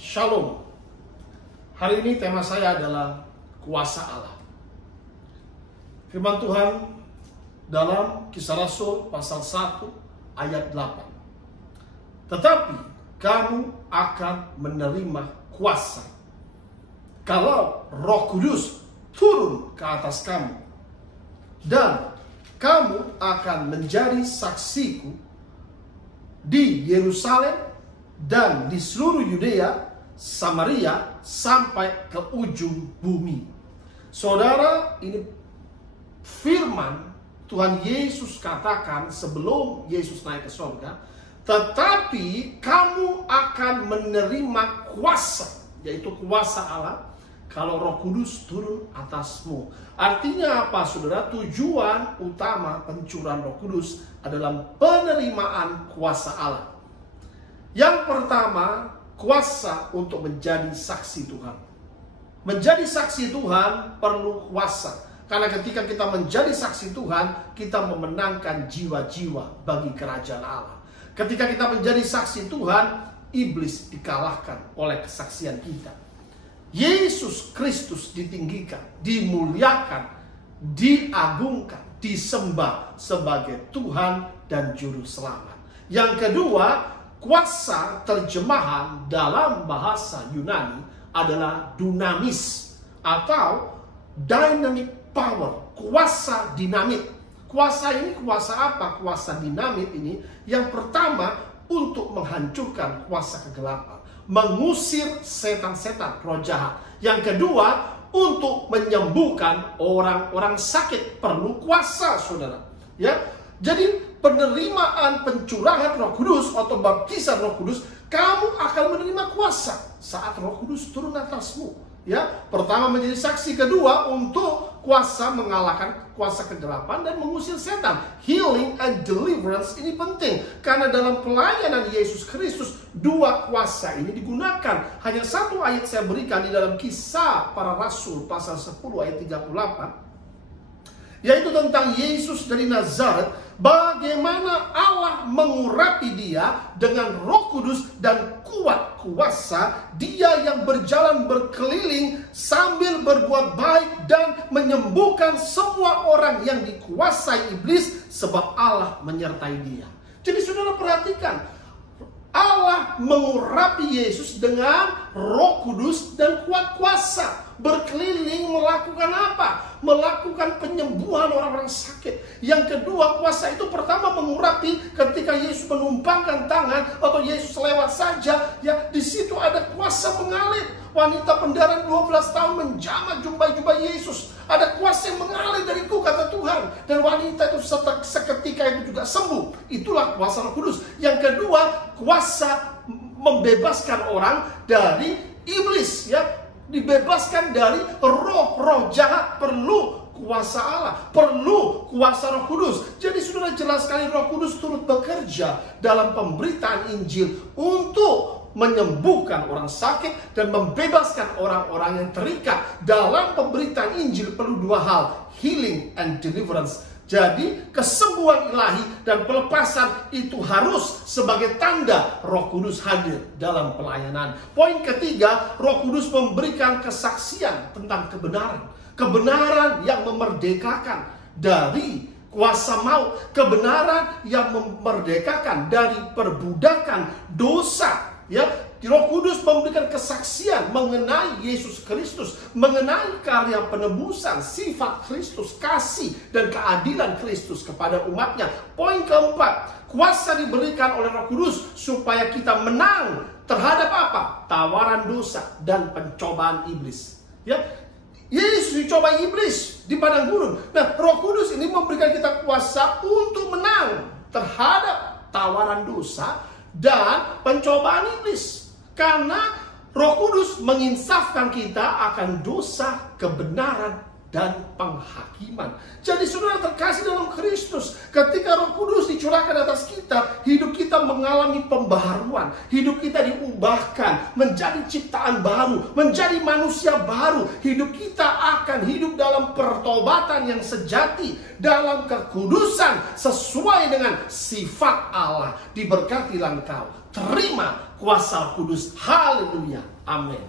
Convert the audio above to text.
Shalom. Hari ini tema saya adalah kuasa Allah. Firman Tuhan dalam Kisah Rasul pasal 1 ayat 8. Tetapi kamu akan menerima kuasa kalau Roh Kudus turun ke atas kamu, dan kamu akan menjadi saksiku di Yerusalem dan di seluruh Yudea, Samaria, sampai ke ujung bumi. Saudara, ini firman Tuhan Yesus katakan sebelum Yesus naik ke surga. Tetapi kamu akan menerima kuasa, yaitu kuasa Allah, kalau Roh Kudus turun atasmu. Artinya apa, saudara? Tujuan utama pencurahan Roh Kudus adalah penerimaan kuasa Allah. Yang pertama, kuasa untuk menjadi saksi Tuhan. Menjadi saksi Tuhan perlu kuasa. Karena ketika kita menjadi saksi Tuhan, kita memenangkan jiwa-jiwa bagi kerajaan Allah. Ketika kita menjadi saksi Tuhan, iblis dikalahkan oleh kesaksian kita. Yesus Kristus ditinggikan, dimuliakan, diagungkan, disembah sebagai Tuhan dan Juru Selamat. Yang kedua, kuasa terjemahan dalam bahasa Yunani adalah dunamis atau dynamic power, kuasa dinamit. Kuasa ini kuasa apa? Kuasa dinamit ini yang pertama untuk menghancurkan kuasa kegelapan, mengusir setan-setan, roh jahat. Yang kedua, untuk menyembuhkan orang-orang sakit, perlu kuasa, saudara. Ya, jadi penerimaan pencurahan Roh Kudus atau baptisan Roh Kudus, kamu akan menerima kuasa saat Roh Kudus turun atasmu. Ya, pertama menjadi saksi, kedua untuk kuasa mengalahkan kuasa kegelapan dan mengusir setan. Healing and deliverance ini penting karena dalam pelayanan Yesus Kristus dua kuasa ini digunakan. Hanya satu ayat saya berikan di dalam Kisah Para Rasul pasal 10 ayat 38. Yaitu tentang Yesus dari Nazaret, bagaimana Allah mengurapi dia dengan Roh Kudus dan kuat kuasa, dia yang berjalan berkeliling sambil berbuat baik dan menyembuhkan semua orang yang dikuasai iblis, sebab Allah menyertai dia. Jadi saudara perhatikan, Allah mengurapi Yesus dengan Roh Kudus dan kuat kuasa. Berkeliling melakukan apa? Melakukan penyembuhan orang-orang sakit. Yang kedua, kuasa itu pertama mengurapi ketika Yesus menumpangkan tangan atau Yesus lewat saja. Ya, di situ ada kuasa mengalir. Wanita pendaraan 12 tahun menjamah jubah Yesus. Ada kuasa yang mengalir dariku, kata Tuhan. Dan wanita itu seketika itu juga sembuh. Itulah kuasa Roh Kudus. Yang kedua, kuasa membebaskan orang dari iblis, ya. Dibebaskan dari roh-roh jahat, perlu kuasa Allah, perlu kuasa Roh Kudus. Jadi saudara, jelas sekali Roh Kudus turut bekerja dalam pemberitaan Injil untuk menyembuhkan orang sakit dan membebaskan orang-orang yang terikat. Dalam pemberitaan Injil perlu dua hal, healing and deliverance. Jadi kesembuhan ilahi dan pelepasan itu harus sebagai tanda Roh Kudus hadir dalam pelayanan. Poin ketiga, Roh Kudus memberikan kesaksian tentang kebenaran. Kebenaran yang memerdekakan dari kuasa maut. Kebenaran yang memerdekakan dari perbudakan dosa. Ya, Roh Kudus memberikan kesaksian mengenai Yesus Kristus, mengenai karya penebusan, sifat Kristus, kasih dan keadilan Kristus kepada umatnya. Poin keempat, kuasa diberikan oleh Roh Kudus supaya kita menang terhadap apa? Tawaran dosa dan pencobaan iblis. Ya, Yesus dicoba iblis di padang gurun. Nah, Roh Kudus ini memberikan kita kuasa untuk menang terhadap tawaran dosa dan pencobaan iblis. Karena Roh Kudus menginsafkan kita akan dosa, kebenaran, dan penghakiman. Jadi saudara terkasih dalam Kristus, ketika Roh Kudus dicurahkan atas kita, hidup kita mengalami pembaharuan. Hidup kita diubahkan menjadi ciptaan baru, menjadi manusia baru. Hidup kita akan hidup dalam pertobatan yang sejati, dalam kekudusan sesuai dengan sifat Allah. Diberkatilah engkau, terima kuasa Kudus. Haleluya. Amin.